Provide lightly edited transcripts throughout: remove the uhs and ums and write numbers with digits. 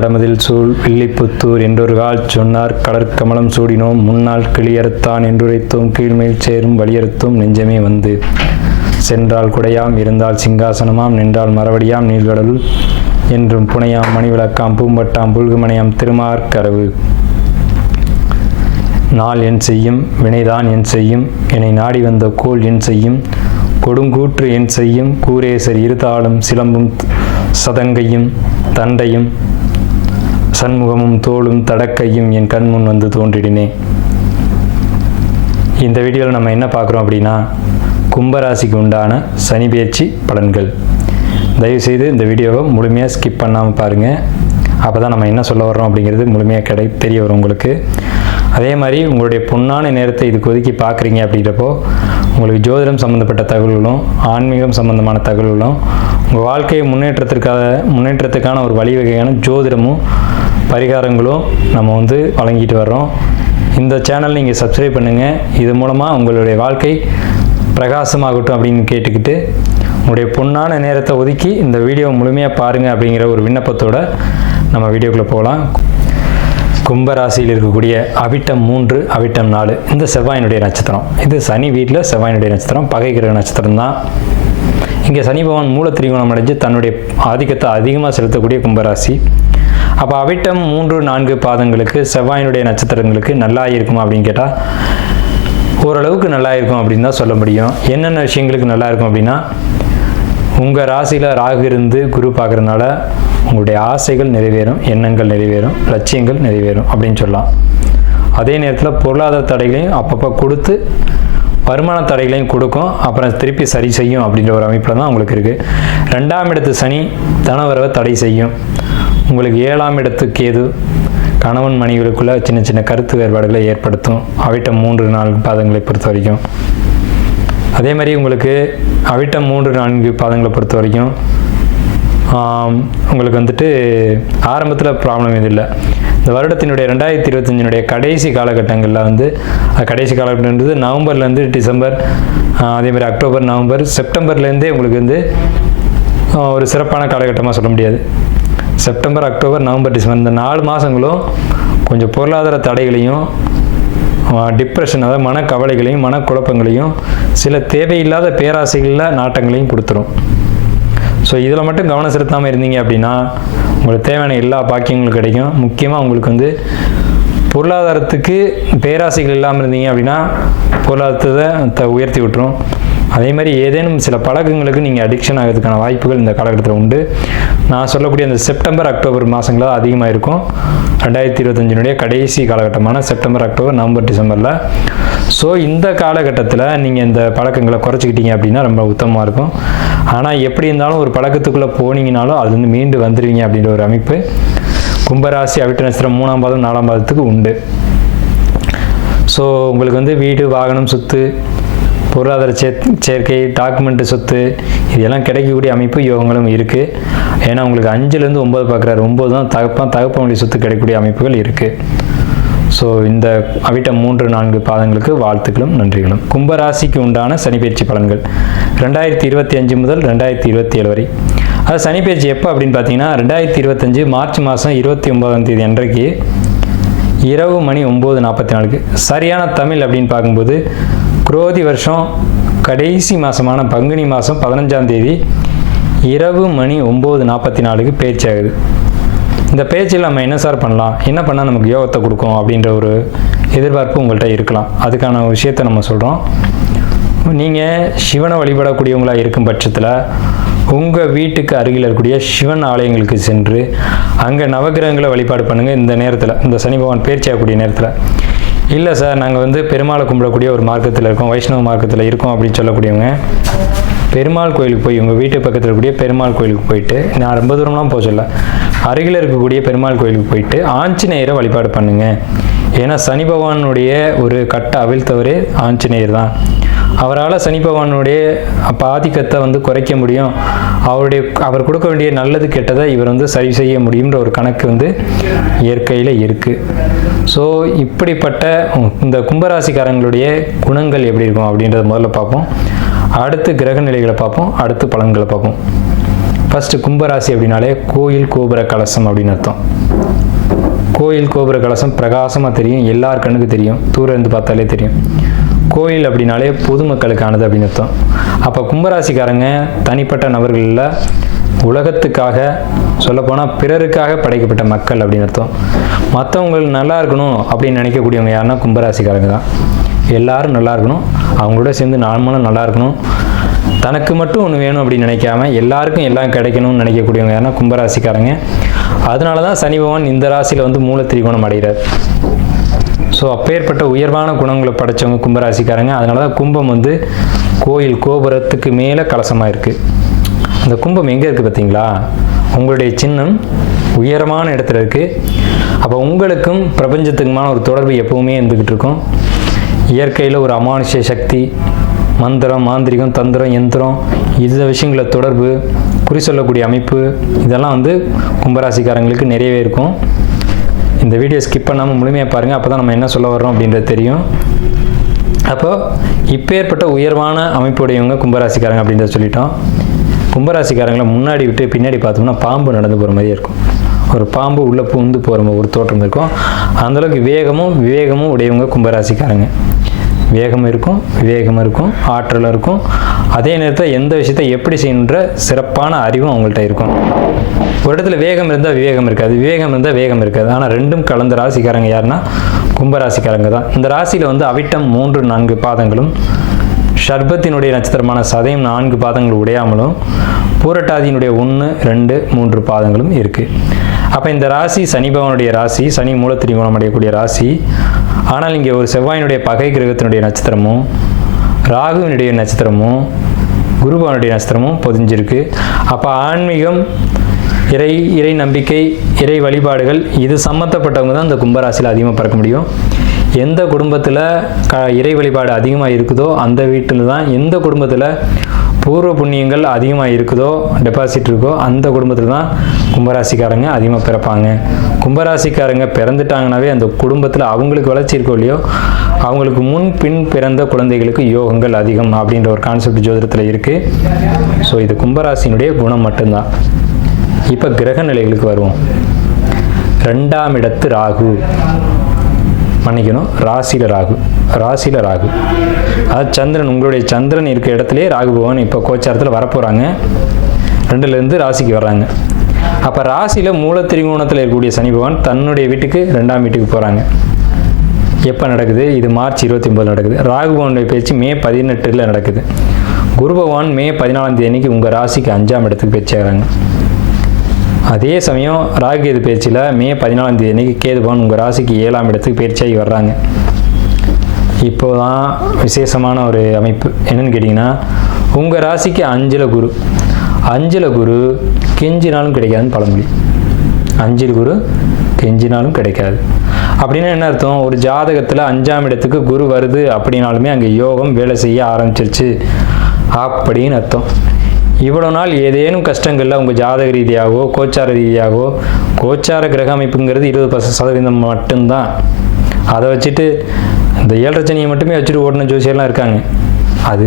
தடமதில் சூழ் வில்லிபுத்தூர் என்றொரு கால் சொன்னார் கடற்கமலம் சூடினோம் முன்னாள் கிளியறுத்தான் என்றுரைத்தோம் கீழ்மேல் சேரும் வலியறுத்தும் நெஞ்சமே வந்து சென்றால் குடையாம் இருந்தால் சிங்காசனமாம் நின்றால் மரவடியாம் நீள்கடலுள் என்றும் புனையாம் மணிவிளக்காம் பூம்பட்டாம் புல்குமனையாம் திருமார்கரவு நாள் என் செய்யும் வினைதான் என் செய்யும் என்னை நாடி வந்த கோள் என் செய்யும் கொடுங்கூற்று என் செய்யும் கூரேசர் இருதாளும் சிலம்பும் சதங்கையும் தண்டையும் சண்முகமும் தோளும் தடக்கையும் என் கண்முன் வந்து தோன்றிடினே. இந்த வீடியோவில் நம்ம என்ன பார்க்குறோம் அப்படின்னா கும்பராசிக்கு உண்டான சனி பெயர்ச்சி பலன்கள். தயவுசெய்து இந்த வீடியோவை முழுமையாக ஸ்கிப் பண்ணாமல் பாருங்கள். அப்போ தான் நம்ம என்ன சொல்ல வர்றோம் அப்படிங்கிறது முழுமையாக தெரிய வரும் உங்களுக்கு. அதே மாதிரி உங்களுடைய பொன்னான நேரத்தை இதுக்கு ஒதுக்கி பார்க்குறீங்க அப்படின்றப்போ உங்களுக்கு ஜோதிடம் சம்மந்தப்பட்ட தகவல்களும் ஆன்மீகம் சம்மந்தமான தகவல்களும் உங்கள் வாழ்க்கையை முன்னேற்றத்துக்கான ஒரு வழிவகையான ஜோதிடமும் பரிகாரங்களும் நம்ம வழங்கிட்டு வர்றோம். இந்த சேனல் நீங்கள் சப்ஸ்கிரைப் பண்ணுங்கள். இது மூலமாக உங்களுடைய வாழ்க்கை பிரகாசமாகட்டும் அப்படின்னு கேட்டுக்கிட்டு உங்களுடைய பொன்னான நேரத்தை ஒதுக்கி இந்த வீடியோவை முழுமையாக பாருங்கள் அப்படிங்கிற ஒரு விண்ணப்பத்தோடு நம்ம வீடியோக்குள்ளே போகலாம். கும்பராசியில் இருக்கக்கூடிய அவிட்டம் 3 அவிட்டம் 4 இந்த செவ்வாயினுடைய நட்சத்திரம். இது சனி வீட்டில் செவ்வாயினுடைய நட்சத்திரம், பகை கிரக நட்சத்திரம் தான். இங்கே சனி பகவான் மூல திரிகோணம் அடைஞ்சு தன்னுடைய ஆதிக்கத்தை அதிகமாக செலுத்தக்கூடிய கும்பராசி. அப்போ அவிட்டம் 3, 4 பாதங்களுக்கு செவ்வாயினுடைய நட்சத்திரங்களுக்கு நல்லா இருக்குமா அப்படின்னு கேட்டால் ஓரளவுக்கு நல்லா இருக்கும் அப்படின்னு தான் சொல்ல முடியும். என்னென்ன விஷயங்களுக்கு நல்லா இருக்கும் அப்படின்னா உங்கள் ராசியில் ராகு இருந்து குரு பார்க்குறதுனால உங்களுடைய ஆசைகள் நிறைவேறும், எண்ணங்கள் நிறைவேறும், லட்சியங்கள் நிறைவேறும் அப்படின்னு சொல்லலாம். அதே நேரத்தில் பொருளாதார தடைகளையும் அப்பப்போ கொடுத்து வருமான தடைகளையும் கொடுக்கும், அப்புறம் திருப்பி சரி செய்யும் அப்படின்ற ஒரு அமைப்பில் தான் உங்களுக்கு இருக்குது. 2ஆம் இடத்து சனி தனவரவை தடை செய்யும். உங்களுக்கு 7ஆம் இடத்து கேது கணவன் மனைவிகளுக்குள்ள சின்ன சின்ன கருத்து வேறுபாடுகளை ஏற்படுத்தும் அவிட்டம் 3, 4 பாதங்களை பொறுத்த வரைக்கும். அதே மாதிரி உங்களுக்கு அவிட்டம் 3, 4 பாதங்களை பொறுத்த வரைக்கும் உங்களுக்கு ஆரம்பத்தில் ப்ராப்ளம் எதுவும் இல்லை. இந்த வருடத்தினுடைய 2025 கடைசி காலகட்டங்களில் கடைசி காலகட்டம்ன்றது நவம்பர்லேருந்து டிசம்பர், அதே மாதிரி அக்டோபர், நவம்பர், செப்டம்பர்லேருந்தே உங்களுக்கு ஒரு சிறப்பான காலகட்டமாக சொல்ல முடியாது. செப்டம்பர், அக்டோபர், நவம்பர், டிசம்பர் இந்த 4 மாதங்களும் கொஞ்சம் பொருளாதார தடைகளையும் டிப்ரெஷன், அதாவது மனக்கவலைகளையும் மனக்குழப்பங்களையும் சில தேவையில்லாத பேராசைகளில் நாட்டங்களையும் கொடுத்துரும். ஸோ இதில் மட்டும் கவனம் செலுத்தாமல் இருந்தீங்க அப்படின்னா உங்களுக்கு தேவையான எல்லா பாக்கியங்களும் கிடைக்கும். முக்கியமாக உங்களுக்கு பொருளாதாரத்துக்கு பேராசைகள் இல்லாமல் இருந்தீங்க அப்படின்னா பொருளாதாரத்தை உயர்த்தி விட்டுரும். அதே மாதிரி ஏதேனும் சில பழக்கங்களுக்கு நீங்கள் அடிக்ஷன் ஆகிறதுக்கான வாய்ப்புகள் இந்த காலகட்டத்தில் உண்டு. நான் சொல்லக்கூடிய அந்த செப்டம்பர், அக்டோபர் மாதங்களாக அதிகமாக இருக்கும் 2025 கடைசி காலகட்டமான செப்டம்பர், அக்டோபர், நவம்பர், டிசம்பரில். ஸோ இந்த காலகட்டத்தில் நீங்கள் இந்த பழக்கங்களை குறைச்சிக்கிட்டீங்க அப்படின்னா ரொம்ப உத்தமமாக இருக்கும். ஆனால் எப்படி இருந்தாலும் ஒரு பழக்கத்துக்குள்ளே போனீங்கனாலும் அது மீண்டு வந்துடுவீங்க அப்படின்ற ஒரு அமைப்பு கும்பராசி அவிட்ட நட்சத்திரம் 3ஆம் பாதம் 4ஆம் பாதத்துக்கு உண்டு. ஸோ உங்களுக்கு வீடு, வாகனம், சொத்து, பொருளாதார சேர்க்கை, டாக்குமெண்ட்டு, சொத்து இதெல்லாம் கிடைக்கக்கூடிய அமைப்பு யோகங்களும் இருக்குது. ஏன்னா உங்களுக்கு 5லேருந்து 9 பார்க்குறாரு. 9 தான் தகப்பன் வழி சொத்து கிடைக்கக்கூடிய அமைப்புகள் இருக்குது. ஸோ இந்த அவிட்டம் 3, 4 பாதங்களுக்கு வாழ்த்துக்களும் நன்றிகளும். கும்பராசிக்கு உண்டான சனிப்பெயர்ச்சி பலன்கள் 2025 முதல் 2027 வரை. அது சனிப்பெயர்ச்சி எப்போ அப்படின்னு பார்த்தீங்கன்னா 2025 மார்ச் மாதம் 29ஆம் தேதி அன்றைக்கு இரவு மணி 9:44 சரியான தமிழ் அப்படின்னு பார்க்கும்போது குரோதி வருஷம் கடைசி மாதமான பங்குனி மாதம் 15ஆம் தேதி இரவு மணி 9:44 பேச்சு ஆகுது. இந்த பேச்சில் நம்ம என்ன சார் பண்ணலாம், என்ன பண்ணால் நமக்கு யோகத்தை கொடுக்கும் அப்படின்ற ஒரு எதிர்பார்ப்பு உங்கள்கிட்ட இருக்கலாம். அதுக்கான விஷயத்தை நம்ம சொல்கிறோம். நீங்கள் சிவனை வழிபடக்கூடியவங்களாக இருக்கும் பட்சத்தில் உங்கள் வீட்டுக்கு அருகில் இருக்கக்கூடிய சிவன் ஆலயங்களுக்கு சென்று அங்கே நவகிரகங்களை வழிபாடு பண்ணுங்கள். இந்த நேரத்தில், இந்த சனி பகவான் பேர்ச்சி ஆகக்கூடிய நேரத்தில். இல்லை சார் நாங்கள் பெருமாளை கும்பிடக்கூடிய ஒரு மார்க்கத்தில் இருக்கோம், வைஷ்ணவ மார்க்கத்தில் இருக்கோம் அப்படின்னு சொல்லக்கூடியவங்க பெருமாள் கோயிலுக்கு போய் உங்கள் வீட்டு பக்கத்தில் இருக்கக்கூடிய பெருமாள் கோயிலுக்கு போயிட்டு, நான் ரொம்ப தூரம்லாம் போக சொல்ல, அருகில் இருக்கக்கூடிய பெருமாள் கோயிலுக்கு போயிட்டு ஆஞ்சநேயரை வழிபாடு பண்ணுங்கள். ஏன்னா சனி பகவானுடைய ஒரு கட்டை அவிழ்த்தவரே ஆஞ்சநேயர் தான். அவரால் சனி பகவானுடைய ஆதிக்கத்தை குறைக்க முடியும். அவர் கொடுக்க வேண்டிய நல்லது கெட்டதை இவர் சரி செய்ய முடியுன்ற ஒரு கணக்கு இயற்கையில் இருக்குது. ஸோ இப்படிப்பட்ட இந்த கும்பராசிக்காரங்களுடைய குணங்கள் எப்படி இருக்கும் அப்படின்றத முதல்ல பார்ப்போம். அடுத்து கிரக நிலைகளை பார்ப்போம், அடுத்து பலன்களை பார்ப்போம். ஃபஸ்ட்டு கும்பராசி அப்படின்னாலே கோயில் கோபுர கலசம் அப்படின்னு அர்த்தம். கோயில் கோபுர கலசம் பிரகாசமாக தெரியும், எல்லார் கண்ணுக்கு தெரியும், தூரம் இருந்து பார்த்தாலே தெரியும். கோயில் அப்படின்னாலே பொதுமக்களுக்கானது அப்படின்னு அர்த்தம். அப்போ கும்பராசிக்காரங்க தனிப்பட்ட நபர்களில் உலகத்துக்காக சொல்லப்போனால் பிறருக்காக படைக்கப்பட்ட மக்கள் அப்படின்னு அர்த்தம். மற்றவங்களுக்கு நல்லா இருக்கணும் அப்படின்னு நினைக்கக்கூடியவங்க யாருன்னா கும்பராசிக்காரங்க தான். எல்லாரும் நல்லா இருக்கணும், அவங்களோட சேர்ந்து நாமளும் நல்லா இருக்கணும், தனக்கு மட்டும் ஒன்று வேணும் அப்படின்னு நினைக்காம எல்லாருக்கும் எல்லாம் கிடைக்கணும்னு நினைக்கக்கூடியவங்க யாருன்னா கும்பராசிக்காரங்க. அதனால தான் சனி பகவான் இந்த ராசியில் வந்து மூல திரிகோணம் அடைகிறார். ஸோ அப்பேற்பட்ட உயர்வான குணங்களை படைத்தவங்க கும்பராசிக்காரங்க. அதனால தான் கும்பம் வந்து கோயில் கோபுரத்துக்கு மேலே கலசமாக இருக்குது. அந்த கும்பம் எங்கே இருக்குது பார்த்தீங்களா? உங்களுடைய சின்னம் உயரமான இடத்துல இருக்குது. அப்போ உங்களுக்கும் பிரபஞ்சத்துக்குமான ஒரு தொடர்பு எப்பவுமே இருந்துக்கிட்டு இருக்கும். இயற்கையில் ஒரு அமானுஷ்ய சக்தி, மந்திரம், மாந்திரிகம், தந்திரம், யந்திரம், இந்த விஷயங்கள தொடர்பு, குறி சொல்லக்கூடிய அமைப்பு, இதெல்லாம் வந்து கும்பராசிக்காரங்களுக்கு நிறையவே இருக்கும். இந்த வீடியோ ஸ்கிப் பண்ணாமல் முழுமையாக பாருங்கள், அப்போ தான் நம்ம என்ன சொல்ல வர்றோம் அப்படின்றது தெரியும். அப்போது இப்பேற்பட்ட உயர்வான அமைப்புடையவங்க கும்பராசிக்காரங்க அப்படின்றத சொல்லிட்டோம். கும்பராசிக்காரங்களை முன்னாடி விட்டு பின்னாடி பார்த்தோம்னா பாம்பு நடந்து போகிற மாதிரியே இருக்கும். ஒரு பாம்பு உள்ளே பூந்து போகிற ஒரு தோற்றம் இருக்கும். அந்தளவுக்கு வேகமும் விவேகமும் உடையவங்க கும்பராசிக்காரங்க. வேகம் இருக்கும், விவேகம் இருக்கும், ஆற்றலும் இருக்கும். அதே நேரத்தில் எந்த விஷயத்தை எப்படி செய்யணுன்ற சிறப்பான அறிவும் அவங்கள்ட்ட இருக்கும். ஒரு இடத்துல வேகம் இருந்தால் விவேகம் இருக்காது, விவேகம் இருந்தால் வேகம் இருக்காது. ஆனால் ரெண்டும் கலந்த ராசிக்காரங்க யாருன்னா கும்பராசிக்காரங்க தான். இந்த ராசியில் வந்து அவிட்டம் 3-4 பாதங்களும், ஷர்பத்தினுடைய நட்சத்திரமான சதயம் 4 பாதங்கள் உடையாமலும், பூரட்டாதியினுடைய 1-2-3 பாதங்களும் இருக்குது. அப்போ இந்த ராசி சனி பகவானுடைய ராசி, சனி மூல திரிகோணம் அடையக்கூடிய ராசி. ஆனால் இங்கே ஒரு செவ்வாயினுடைய பகை கிரகத்தினுடைய நட்சத்திரமும், ராகுவினுடைய நட்சத்திரமும், குரு பகவானுடைய நட்சத்திரமும் பொதிஞ்சிருக்கு. அப்போ ஆன்மீகம், இறை நம்பிக்கை, இறை வழிபாடுகள், இது சம்மந்தப்பட்டவங்க தான் இந்த கும்பராசியில் அதிகமாக பிறக்க முடியும். எந்த குடும்பத்தில் இறை வழிபாடு அதிகமாக இருக்குதோ அந்த வீட்டில் தான், எந்த குடும்பத்தில் பூர்வ புண்ணியங்கள் அதிகமாக இருக்குதோ, டெபாசிட் இருக்கோ, அந்த குடும்பத்தில் தான் கும்பராசிக்காரங்க அதிகமாக பிறப்பாங்க. கும்பராசிக்காரங்க பிறந்துட்டாங்கனாவே அந்த குடும்பத்தில் அவங்களுக்கு வளர்ச்சி இருக்கோ இல்லையோ, அவங்களுக்கு முன் பின் பிறந்த குழந்தைகளுக்கு யோகங்கள் அதிகம் அப்படின்ற ஒரு கான்செப்ட் ஜோதிடத்தில் இருக்குது. ஸோ இது கும்பராசினுடைய குணம் மட்டும்தான். இப்போ கிரக நிலைகளுக்கு வருவோம். 2ஆம் இடத்து ராகு, மன்னிக்கணும், ராசியில் ராகு. அதாவது சந்திரன், உங்களுடைய சந்திரன் இருக்கிற இடத்துலேயே ராகு பகவான் இப்போ கோச்சாரத்தில் வரப்போகிறாங்க. 2லேருந்து ராசிக்கு வர்றாங்க. அப்போ ராசியில் மூல திரிகோணத்தில் இருக்கக்கூடிய சனி பகவான் தன்னுடைய வீட்டுக்கு 2ஆம் வீட்டுக்கு போகிறாங்க. எப்போ நடக்குது? இது மார்ச் 29 நடக்குது. ராகு பகவானுடைய பேச்சு மே 18 நடக்குது. குரு பகவான் மே 14 அன்னைக்கு உங்கள் ராசிக்கு 5ஆம் இடத்துக்கு பேச்சாகிறாங்க. அதே சமயம் ராகுகேது பேச்சில் மே 14 அன்னைக்கு கேது பகவான் உங்கள் ராசிக்கு 7ஆம் இடத்துக்கு பயிற்சியாகி வர்றாங்க. இப்போ தான் விசேஷமான ஒரு அமைப்பு என்னன்னு கேட்டிங்கன்னா, உங்கள் ராசிக்கு 5ல் குரு. 5ல் குரு கெஞ்சினாலும் கிடைக்காதுன்னு பழமொழி. 5ல் குரு கெஞ்சினாலும் கிடைக்காது அப்படின்னா என்ன அர்த்தம்? ஒரு ஜாதகத்தில் 5ஆம் இடத்துக்கு குரு வருது அப்படின்னாலுமே அங்கே யோகம் வேலை செய்ய ஆரம்பிச்சிருச்சு அப்படின்னு அர்த்தம். இவ்வளோ நாள் ஏதேனும் கஷ்டங்களில் உங்கள் ஜாதக ரீதியாகவோ கோச்சார ரீதியாகவோ, கோச்சார கிரக அமைப்புங்கிறது 20% மட்டும்தான். அதை வச்சுட்டு இந்த 7.5 சனியை மட்டுமே வச்சுட்டு ஓடின ஜோசியெல்லாம் இருக்காங்க. அது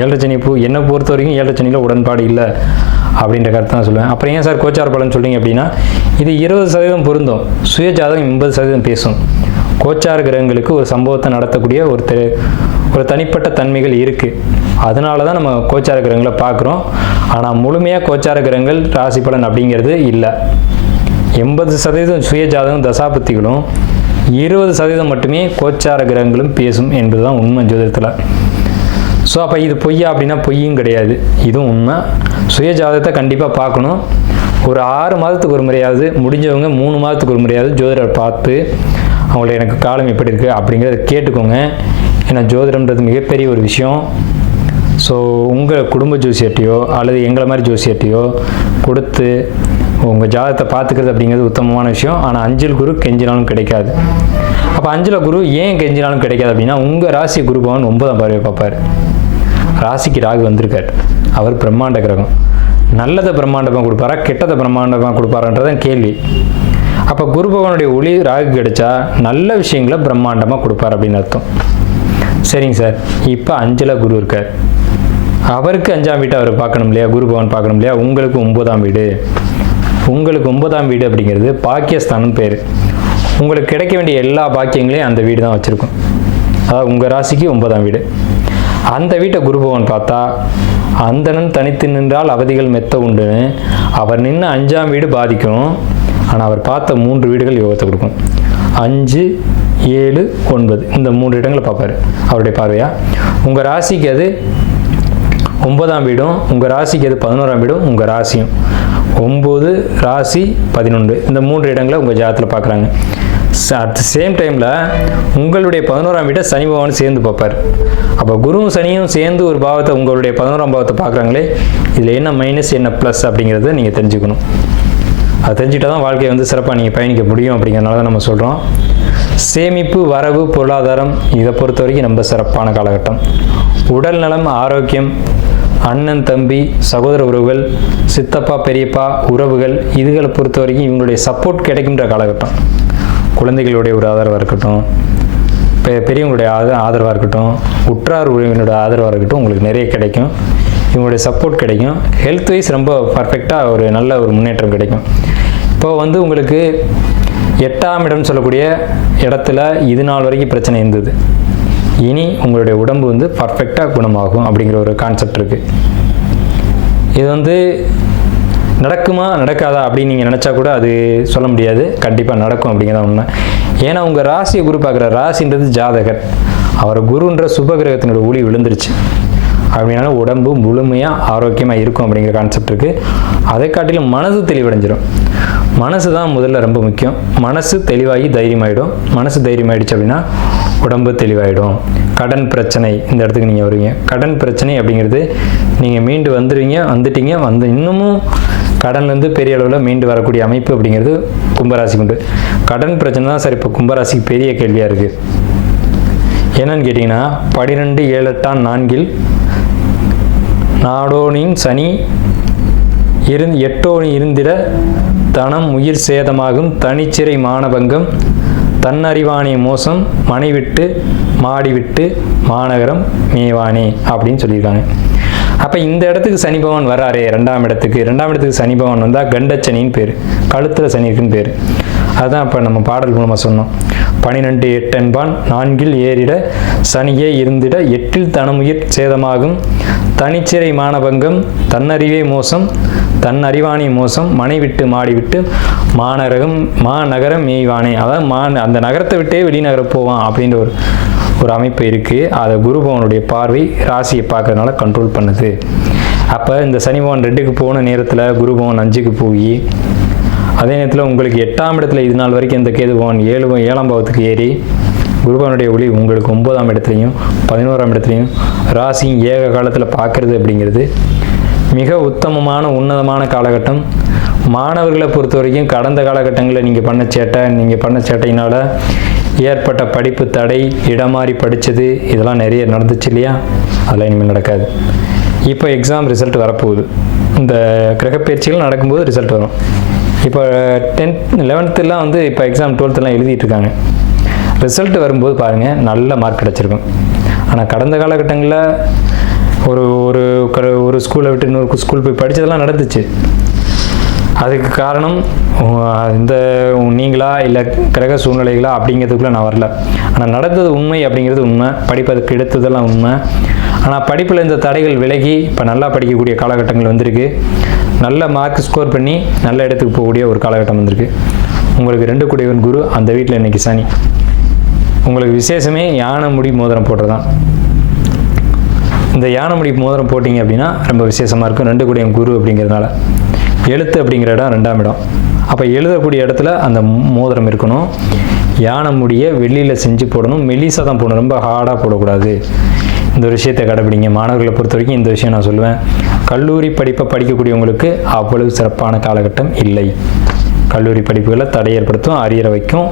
7.5 சனி என்னை பொறுத்த வரைக்கும் 7.5 சனியில் உடன்பாடு இல்லை அப்படின்ற கருத்து தான் சொல்லுவேன். அப்புறம் ஏன் சார் கோச்சார பலன் சொல்கிறீங்க அப்படின்னா, இது 20% பொருந்தும், சுய ஜாதகம் 80% பேசும். கோச்சார கிரகங்களுக்கு ஒரு சம்பவத்தை நடத்தக்கூடிய ஒரு தனிப்பட்ட தன்மைகள் இருக்குது. அதனால தான் நம்ம கோச்சார கிரகங்களை பார்க்குறோம். ஆனால் முழுமையாக கோச்சார கிரகங்கள் ராசி பலன் அப்படிங்கிறது இல்லை. 80% சுய ஜாதகம் தசாபத்திகளும் 20% மட்டுமே கோச்சார கிரகங்களும் பேசும் என்பதுதான் உண்மை ஜோதிடத்தில். ஸோ அப்போ இது பொய்யா அப்படின்னா பொய்யும் கிடையாது, இதுவும் உண்மை. சுய ஜாதகத்தை கண்டிப்பாக பார்க்கணும். ஒரு 6 மாதத்துக்கு ஒரு முறையாவது, முடிஞ்சவங்க 3 மாதத்துக்கு ஒரு முறையாவது ஜோதிடர் பார்த்து அவங்கள எனக்கு காலம் எப்படி இருக்குது அப்படிங்கிறத கேட்டுக்கோங்க. ஏன்னா ஜோதிடம்ன்றது மிகப்பெரிய ஒரு விஷயம். ஸோ உங்கள் குடும்ப ஜோசியர்ட்டையோ அல்லது எங்களை மாதிரி ஜோசியர்ட்டையோ கொடுத்து உங்கள் ஜாதகத்தை பார்த்துக்கிறது அப்படிங்கிறது உத்தமமான விஷயம். ஆனால் 5ல் குரு கெஞ்சினாலும் கிடைக்காது. அப்போ 5ல் குரு ஏன் கெஞ்சினாலும் கிடைக்காது அப்படின்னா, உங்கள் ராசி குரு பகவான் 9ஆம் பார்வையை பார்ப்பார். ராசிக்கு ராகு வந்திருக்கார். அவர் பிரம்மாண்ட கிரகம். நல்லதை பிரம்மாண்டமாக கொடுப்பாரா, கெட்டதை பிரம்மாண்டமாக கொடுப்பாரான்றதான் கேள்வி. அப்போ குரு பகவானுடைய ஒளி ராகு கிடைச்சா நல்ல விஷயங்களை பிரம்மாண்டமாக கொடுப்பார் அப்படின்னு அர்த்தம். சரிங்க சார், இப்போ 5ல் குரு இருக்கார். அவருக்கு 5ஆம் வீட்டை அவர் பார்க்கணும் இல்லையா, குரு பகவான் பார்க்கணும் இல்லையா. உங்களுக்கு 9ஆம் வீடு, உங்களுக்கு 9ஆம் வீடு அப்படிங்கிறது பாக்கியஸ்தானம் பேர். உங்களுக்கு கிடைக்க வேண்டிய எல்லா பாக்கியங்களையும் அந்த வீடு தான் வச்சுருக்கும். அதாவது உங்கள் ராசிக்கு 9ஆம் வீடு. அந்த வீட்டை குரு பகவான் பார்த்தா அந்தணன் தனித்து நின்றால் அவதிகள் மெத்த உண்டுன்னு அவர் நின்று 5ஆம் வீடு பாதிக்கும். ஆனால் அவர் பார்த்த 3 வீடுகள் யோகத்தை கொடுக்கும். 5, 7, 9 இந்த 3 இடங்களை பார்ப்பார் அவருடைய பார்வையா. உங்கள் ராசிக்கு அது 9ஆம் வீடும், உங்கள் ராசிக்கு அது 11ஆம் வீடும், உங்கள் ராசியும் 9 ராசி 11 இந்த 3 இடங்களை உங்கள் ஜாதகத்தில் பார்க்குறாங்க. அட் த சேம் டைமில் உங்களுடைய 11ஆம் வீட்டை சனி பகவான் சேர்ந்து பார்ப்பார். அப்போ குருவும் சனியும் சேர்ந்து ஒரு பாவத்தை, உங்களுடைய 11ஆம் பாவத்தை பார்க்குறாங்களே, இதில் என்ன மைனஸ் என்ன ப்ளஸ் அப்படிங்கிறத நீங்கள் தெரிஞ்சுக்கணும். அதை தெரிஞ்சுக்கிட்டால் தான் வாழ்க்கையை வந்து சிறப்பாக நீங்கள் பயணிக்க முடியும். அப்படிங்கிறனால தான் நம்ம சொல்கிறோம். சேமிப்பு, வரவு, பொருளாதாரம் இதை பொறுத்த வரைக்கும் ரொம்ப சிறப்பான காலகட்டம். உடல் நலம், ஆரோக்கியம், அண்ணன் தம்பி சகோதர உறவுகள், சித்தப்பா பெரியப்பா உறவுகள், இதுகளை பொறுத்த வரைக்கும் இவங்களுடைய சப்போர்ட் கிடைக்கின்ற காலகட்டம். குழந்தைகளுடைய ஒரு ஆதரவாக இருக்கட்டும், பெரியவங்களுடைய ஆதரவாக இருக்கட்டும், உற்றார் உறவினருடைய ஆதரவாக இருக்கட்டும், உங்களுக்கு நிறைய கிடைக்கும். இவங்களுடைய சப்போர்ட் கிடைக்கும். ஹெல்த் வைஸ் ரொம்ப பர்ஃபெக்டாக ஒரு நல்ல ஒரு முன்னேற்றம் கிடைக்கும். இப்போ வந்து உங்களுக்கு 8ஆம் இடம் சொல்லக்கூடிய இடத்துல இது நாள் வரைக்கும் பிரச்சனை இருந்தது. இனி உங்களுடைய உடம்பு வந்து பர்ஃபெக்டாக குணமாகும் அப்படிங்கிற ஒரு கான்செப்ட் இருக்குது. இது வந்து நடக்குமா நடக்காதா அப்படின்னு நீங்கள் நினச்சா கூட அது சொல்ல முடியாது. கண்டிப்பாக நடக்கும் அப்படிங்கிறத உண்மை. ஏன்னா உங்கள் ராசியை குரு பார்க்குற, ராசின்றது ஜாதகர், அவர் குருன்ற சுபகிரகத்தினோட ஒளி விழுந்துருச்சு அப்படின்னால உடம்பு முழுமையாக ஆரோக்கியமாக இருக்கும் அப்படிங்கிற கான்செப்ட் இருக்குது. அதை காட்டிலும் மனசு தெளிவடைஞ்சிடும். மனசு தான் முதல்ல ரொம்ப முக்கியம். மனசு தெளிவாகி தைரியமாகிடும். மனசு தைரியமாகிடுச்சு அப்படின்னா உடம்பு தெளிவாகிடும். கடன் பிரச்சனை, இந்த இடத்துக்கு நீங்கள் வருவீங்க. கடன் பிரச்சனை அப்படிங்கிறது நீங்கள் மீண்டு வந்துட்டீங்க இன்னமும் கடன்லேருந்து பெரிய அளவில் மீண்டு வரக்கூடிய அமைப்பு அப்படிங்கிறது கும்பராசிக்கு உண்டு. கடன் பிரச்சனை தான் சார் இப்போ கும்பராசிக்கு பெரிய கேள்வியாக இருக்குது. என்னன்னு கேட்டிங்கன்னா 12, 7, 8, 4 நாடோனின் சனி 8 இருந்திட தனம் உயிர் சேதமாகும், தனிச்சிறை மானபங்கம், தன்னறிவானே மோசம், மனை விட்டு மாடி விட்டு மாநகரம் மேவானே அப்படின்னு சொல்லியிருக்காங்க. அப்போ இந்த இடத்துக்கு சனி பகவான் வராரே, 2ஆம் இடத்துக்கு சனி பகவான் வந்தால் கண்டச்சனின்னு பேர், கழுத்தில் சனி இருக்குன்னு பேர். அதுதான் இப்போ நம்ம பாடல் மூலமாக சொன்னோம். 12, 8 என்பான் 4 ஏறிட சனியே இருந்திட 8 தனமுயிர் சேதமாகும், தனிச்சிறை மானபங்கம், தன்னறிவே மோசம், தன் அறிவானே மோசம், மனை விட்டு மாடி விட்டு மாநகரம் மேய்வானே. அதாவது அந்த நகரத்தை விட்டே வெளிநகரம் போவான் அப்படின்ற ஒரு அமைப்பு இருக்குது. அதை குரு பகவானுடைய பார்வை ராசியை பார்க்கறதுனால கண்ட்ரோல் பண்ணுது. அப்போ இந்த சனி பகவான் 2க்கு போன நேரத்தில் குரு பகவான் 5க்கு போய், அதே நேரத்தில் உங்களுக்கு 8ஆம் இடத்துல இது நாள் வரைக்கும் இந்த கேது பகவான் 7ஆம் பாவத்துக்கு ஏறி குரு பகவானுடைய ஒளி உங்களுக்கு 9ஆம் இடத்துலையும் 11ஆம் இடத்துலையும் ராசியும் ஏக காலத்தில் பார்க்கறது அப்படிங்கிறது மிக உத்தமமான உன்னதமான காலகட்டம். மாணவர்களை பொறுத்த வரைக்கும் கடந்த காலகட்டங்களில் நீங்கள் பண்ண சேட்டையினால் ஏற்பட்ட படிப்பு தடை, இடமாறி படித்தது, இதெல்லாம் நிறைய நடந்துச்சு இல்லையா? அதெல்லாம் இனிமேல் நடக்காது. இப்போ எக்ஸாம் ரிசல்ட் வரப்போகுது. இந்த கிரகப்பயிற்சிகள் நடக்கும்போது ரிசல்ட் வரும். இப்போ 10th 11th வந்து இப்போ எக்ஸாம் 12th எழுதிட்டு இருக்காங்க. ரிசல்ட் வரும்போது பாருங்கள் நல்ல மார்க் கிடச்சிருக்கும். ஆனால் கடந்த காலகட்டங்களில் ஒரு ஸ்கூலை விட்டு இன்னொரு ஸ்கூல் போய் படித்ததெல்லாம் நடந்துச்சு. அதுக்கு காரணம் இந்த நீங்களா இல்லை கிரக சூழ்நிலைகளா அப்படிங்கிறதுக்குள்ளே நான் வரல. ஆனால் நடந்தது உண்மை அப்படிங்கிறது உண்மை. படிப்பதற்கு எடுத்ததெல்லாம் உண்மை. ஆனால் படிப்பில் இந்த தடைகள் விலகி இப்போ நல்லா படிக்கக்கூடிய காலகட்டங்கள் வந்திருக்கு. நல்ல மார்க் ஸ்கோர் பண்ணி நல்ல இடத்துக்கு போகக்கூடிய ஒரு காலகட்டம் வந்திருக்கு. உங்களுக்கு 2 கூடியவன் குரு, அந்த வீட்டில் இன்றைக்கி சனி. உங்களுக்கு விசேஷமே யானை முடி மோதிரம் போடுறதான். இந்த யானை முடி மோதிரம் போட்டிங்க அப்படின்னா ரொம்ப விசேஷமாக இருக்கும். 2 கூடியவன் குரு அப்படிங்கிறதுனால. எழுத்து அப்படிங்கிற இடம் 2ஆம் இடம். அப்போ எழுதக்கூடிய இடத்துல அந்த மோதிரம் இருக்கணும். யானை முடியை வெள்ளியில் செஞ்சு போடணும். மெலிசாக தான் போடணும், ரொம்ப ஹார்டாக போடக்கூடாது. இந்த விஷயத்தை கடைப்பிடிங்க. மாணவர்களை பொறுத்த வரைக்கும் இந்த விஷயம் நான் சொல்லுவேன். கல்லூரி படிப்பை படிக்கக்கூடியவங்களுக்கு அவ்வளவு சிறப்பான காலகட்டம் இல்லை. கல்லூரி படிப்புகளை தடை ஏற்படுத்தும், அரியரை வைக்கும்.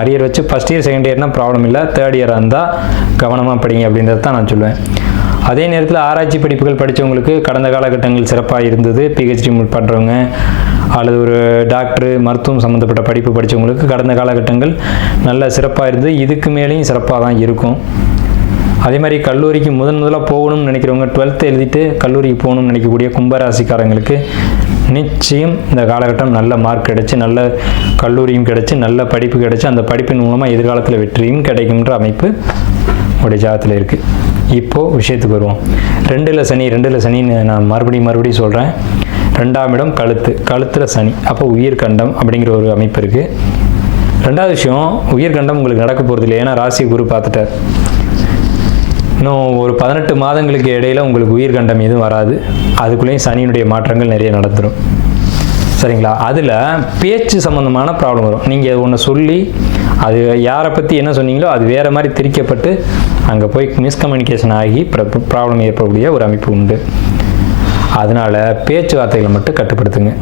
அரியர் வச்சு ஃபஸ்ட் இயர் செகண்ட் இயர்னால் ப்ராப்ளம் இல்லை, தேர்ட் இயராக இருந்தால் கவனமாக படிங்க அப்படின்றது தான் நான் சொல்லுவேன். அதே நேரத்தில் ஆராய்ச்சி படிப்புகள் படித்தவங்களுக்கு கடந்த காலகட்டங்கள் சிறப்பாக இருந்தது. பிஹெச்டி பண்ணுறவங்க அல்லது ஒரு டாக்டரு மருத்துவம் சம்மந்தப்பட்ட படிப்பு படித்தவங்களுக்கு கடந்த காலகட்டங்கள் நல்ல சிறப்பாக இருந்தது. இதுக்கு மேலேயும் சிறப்பாக தான் இருக்கும். அதே மாதிரி கல்லூரிக்கு முதலாக போகணும்னு நினைக்கிறவங்க 12th எழுதிட்டு கல்லூரிக்கு போகணும்னு நினைக்கக்கூடிய கும்பராசிக்காரங்களுக்கு நிச்சயம் இந்த காலகட்டம் நல்ல மார்க் கிடைச்சி, நல்ல கல்லூரியும் கிடைச்சி, நல்ல படிப்பு கிடைச்சி, அந்த படிப்பின் மூலமாக எதிர்காலத்தில் வெற்றியும் கிடைக்கும்ன்ற அமைப்பு உடைய ஜாதகத்தில் இருக்குது. இப்போது விஷயத்துக்கு வருவோம். 2ல் சனின்னு நான் மறுபடியும் சொல்கிறேன். 2ஆம் இடம் கழுத்தில் சனி, அப்போ உயிர்கண்டம் அப்படிங்கிற ஒரு அமைப்பு இருக்குது. 2வது விஷயம், உயிர்கண்டம் உங்களுக்கு நடக்க போகிறது இல்லை. ஏன்னா ராசி குரு பார்த்துட்டார். இன்னும் ஒரு 18 மாதங்களுக்கு இடையில் உங்களுக்கு உயிர்கண்டம் எதுவும் வராது. அதுக்குள்ளேயும் சனியினுடைய மாற்றங்கள் நிறைய நடந்துடும். சரிங்களா? அதில் பேச்சு சம்மந்தமான ப்ராப்ளம் வரும். நீங்கள் ஒன்று சொல்லி அது யாரை பற்றி என்ன சொன்னீங்களோ அது வேறு மாதிரி திரிக்கப்பட்டு அங்கே போய் மிஸ்கம்யூனிகேஷன் ஆகி ப்ராப்ளம் ஏற்படக்கூடிய ஒரு அமைப்பு உண்டு. அதனால் பேச்சுவார்த்தைகளை மட்டும் கட்டுப்படுத்துங்க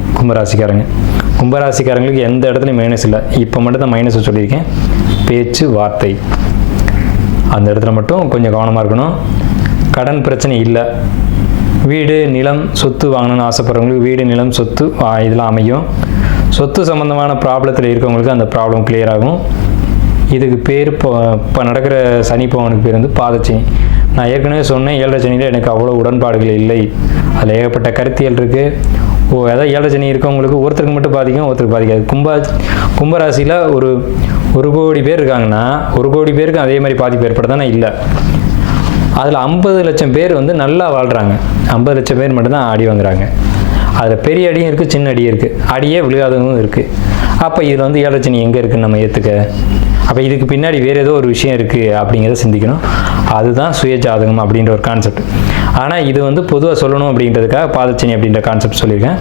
கும்பராசிக்காரங்களுக்கு எந்த இடத்துலையும் மைனஸ் இல்லை. இப்போ மட்டும் தான் மைனஸ் சொல்லியிருக்கேன். பேச்சு வார்த்தை அந்த இடத்துல மட்டும் கொஞ்சம் கவனமாக இருக்கணும். கடன் பிரச்சனை இல்லை. வீடு நிலம் சொத்து வாங்கணும்னு ஆசைப்படுறவங்களுக்கு வீடு நிலம் சொத்து இதெல்லாம் அமையும். சொத்து சம்மந்தமான ப்ராப்ளத்தில் இருக்கவங்களுக்கு அந்த ப்ராப்ளம் கிளியர் ஆகும். இதுக்கு பேர் இப்போ நடக்கிற சனி பவனுக்கு பேர் வந்து பாதச்சனி. நான் ஏற்கனவே சொன்னேன், 7ரை சனியில் எனக்கு அவ்வளோ உடன்பாடுகள் இல்லை. அதில் ஏகப்பட்ட கருத்தியல் இருக்குது. ஏதாவது 7ரை சனி இருக்கவங்களுக்கு ஒருத்தருக்கு மட்டும் பாதிக்கும், ஒருத்தருக்கு பாதிக்காது. கும்பராசியில் ஒரு கோடி பேர் இருக்காங்கன்னா 1 கோடி பேருக்கு அதே மாதிரி பாதிப்பு ஏற்படுதானே? இல்லை. அதில் 50 லட்சம் பேர் வந்து நல்லா வாழ்கிறாங்க. 50 லட்சம் பேர் மட்டும்தான் அடி வாங்குறாங்க. அதில் பெரிய அடியும் இருக்குது, சின்ன அடியும் இருக்குது, அடியே விழுகாதவங்களும் இருக்குது. அப்போ இதில் வந்து 7ரை சனி எங்கே இருக்குன்னு நம்ம ஏற்றுக்க? அப்போ இதுக்கு பின்னாடி வேறு ஏதோ ஒரு விஷயம் இருக்குது அப்படிங்கிறத சிந்திக்கணும். அதுதான் சுயஜாதகம் அப்படின்ற ஒரு கான்செப்ட். ஆனால் இது வந்து பொதுவாக சொல்லணும் அப்படின்றதுக்காக பாதச்சனி அப்படின்ற கான்செப்ட் சொல்லியிருக்கேன்.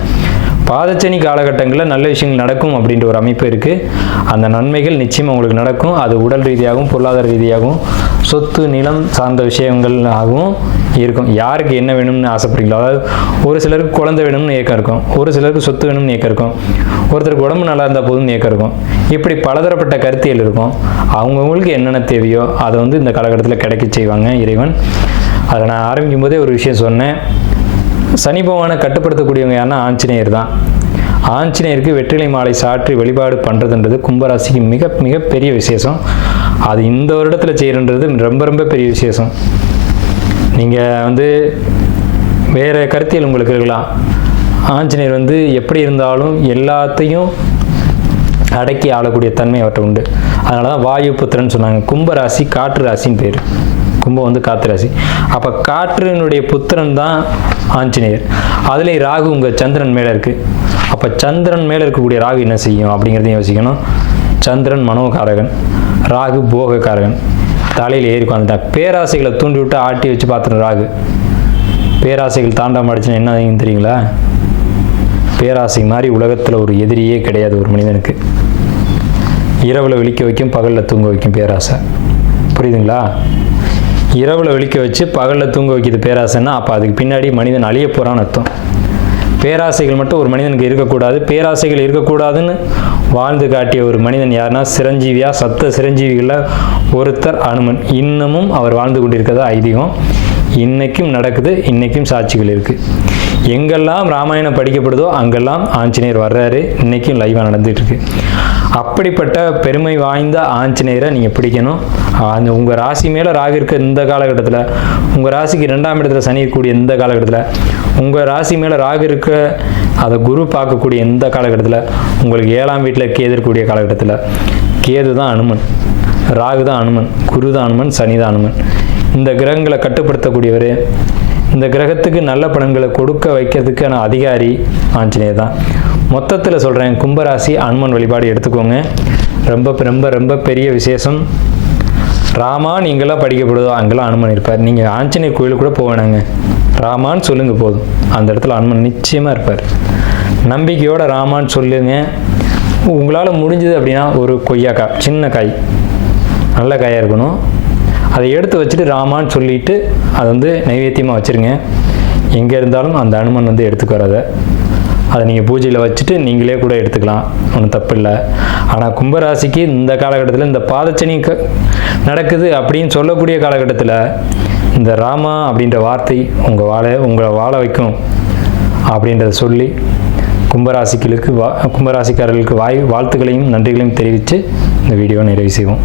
பாதச்சனி காலகட்டங்களில் நல்ல விஷயங்கள் நடக்கும் அப்படின்ற ஒரு அமைப்பு இருக்குது. அந்த நன்மைகள் நிச்சயமாக உங்களுக்கு நடக்கும். அது உடல் ரீதியாகவும் பொருளாதார ரீதியாகவும் சொத்து நிலம் சார்ந்த விஷயங்களாகவும் இருக்கும். யாருக்கு என்ன வேணும்னு ஆசைப்படுறீங்களோ, அதாவது ஒரு சிலருக்கு குழந்தை வேணும்னு ஏக்கம் இருக்கும், ஒரு சிலருக்கு சொத்து வேணும்னு ஏக்கம் இருக்கும், ஒருத்தருக்கு உடம்பு நல்லா இருந்தால் போதும்னு ஏக்கம் இருக்கும். இப்படி பலதரப்பட்ட கருத்தியல் இருக்கும். அவங்கவுங்களுக்கு என்னென்ன தேவையோ அதை வந்து இந்த காலகட்டத்தில் கிடைக்க செய்வாங்க இறைவன். அதை நான் ஆரம்பிக்கும் போதே ஒரு விஷயம் சொன்னேன். சனி பகவானை கட்டுப்படுத்தக்கூடியவங்க யாருன்னா ஆஞ்சநேயர் தான். ஆஞ்சநேயருக்கு வெற்றிலை மாலை சாற்றி வழிபாடு பண்ணுறதுன்றது கும்பராசிக்கு மிக மிக பெரிய விசேஷம். அது இந்த வருடத்தில் செய்கிறன்றது ரொம்ப ரொம்ப பெரிய விசேஷம். நீங்கள் வந்து வேறு கருத்தியல் உங்களுக்கு இருக்கலாம். ஆஞ்சநேயர் வந்து எப்படி இருந்தாலும் எல்லாத்தையும் அடக்கி ஆளக்கூடிய தன்மை அவர்கிட்ட உண்டு. அதனால தான் வாயு புத்திரன்னு சொன்னாங்க. கும்பராசி காற்று ராசின்னு பேர். கும்பம் வந்து காற்று ராசி. அப்போ காற்றினுடைய புத்திரன் தான் ஆஞ்சநேயர். அதுலேயும் ராகு உங்கள் சந்திரன் மேலே இருக்குது. அப்போ சந்திரன் மேலே இருக்கக்கூடிய ராகு என்ன செய்யும் அப்படிங்கிறதையும் யோசிக்கணும். சந்திரன் மனோகாரகன், ராகு போகக்காரகன். தலையில் ஏறி உட்காந்துட்டான். பேராசைகளை தூண்டி விட்டு ஆட்டி வச்சு பார்த்துட்டு ராகு பேராசைகள் தாண்டாம அடிச்சுன்னா என்ன ஆகுதுன்னு தெரியுங்களா? பேராசை மாதிரி உலகத்தில் ஒரு எதிரியே கிடையாது ஒரு மனிதனுக்கு. இரவில் விழிக்க வைக்கும், பகலில் தூங்க வைக்கும் பேராசை. புரியுதுங்களா? இரவில் விழிக்க வச்சு பகலில் தூங்க வைக்கிது பேராசைன்னா அப்போ அதுக்கு பின்னாடி மனிதன் அழிய போகிறான்னு அர்த்தம். பேராசைகள் மட்டும் ஒரு மனிதனுக்கு இருக்கக்கூடாது. பேராசைகள் இருக்கக்கூடாதுன்னு வாழ்ந்து காட்டிய ஒரு மனிதன் யாருன்னா சிரஞ்சீவியாக சப்த சிரஞ்சீவிகளில் ஒருத்தர் அனுமன். இன்னமும் அவர் வாழ்ந்து கொண்டிருக்கிறதா ஐதீகம். இன்னைக்கும் நடக்குது, இன்னைக்கும் சாட்சிகள் இருக்குது. எங்கெல்லாம் ராமாயணம் படிக்கப்படுதோ அங்கெல்லாம் ஆஞ்சநேயர் வர்றாரு. இன்னைக்கும் லைவாக நடந்துகிட்டு இருக்கு. அப்படிப்பட்ட பெருமை வாய்ந்த ஆஞ்சநேயரை நீங்கள் பிடிக்கணும். அந்த உங்கள் ராசி மேலே ராகு இருக்க இந்த காலகட்டத்தில், உங்கள் ராசிக்கு 2ஆம் இடத்துல சனி இருக்கக்கூடிய இந்த காலகட்டத்தில், உங்கள் ராசி மேலே ராகு இருக்க அதை குரு பார்க்கக்கூடிய இந்த காலகட்டத்தில், உங்களுக்கு 7ஆம் வீட்டில் கேது இருக்கக்கூடிய காலகட்டத்தில், கேது தான் அனுமன், ராகு தான் அனுமன், குரு தான் அனுமன், சனி தான் அனுமன். இந்த கிரகங்களை கட்டுப்படுத்தக்கூடியவர். இந்த கிரகத்துக்கு நல்ல பலன்களை கொடுக்க வைக்கிறதுக்கான அதிகாரி ஆஞ்சநேயர் தான். மொத்தத்தில் சொல்கிறேன், கும்பராசி அனுமன் வழிபாடு எடுத்துக்கோங்க. ரொம்ப ரொம்ப ரொம்ப பெரிய விசேஷம். ராமான் எங்கெல்லாம் படிக்கப்படுதோ அங்கெல்லாம் அனுமன் இருப்பார். நீங்கள் ஆஞ்சநேயர் கோயிலுக்கு கூட போவேனாங்க, ராமான்னு சொல்லுங்கள் போதும், அந்த இடத்துல அனுமன் நிச்சயமாக இருப்பார். நம்பிக்கையோட ராமான்னு சொல்லுங்க. உங்களால் முடிஞ்சது அப்படின்னா ஒரு கொய்யாக்காய், சின்ன காய், நல்ல காயாக இருக்கணும், அதை எடுத்து வச்சுட்டு ராமான்னு சொல்லிவிட்டு அதை வந்து நைவேத்தியமாக வச்சுருங்க. எங்கே இருந்தாலும் அந்த அனுமன் வந்து எடுத்துக்கு அதை நீங்கள் பூஜையில் வச்சுட்டு நீங்களே கூட எடுத்துக்கலாம், ஒன்றும் தப்பு இல்லை. ஆனால் கும்பராசிக்கு இந்த காலகட்டத்தில் இந்த பாதச்சனி நடக்குது அப்படின்னு சொல்லக்கூடிய காலகட்டத்தில் இந்த ராமா அப்படின்ற வார்த்தை உங்களை வாழ வைக்கும் அப்படின்றத சொல்லி கும்பராசிக்காரர்களுக்கு வாழ்த்துக்களையும் நன்றிகளையும் தெரிவித்து இந்த வீடியோவை நிறைவு செய்வோம்.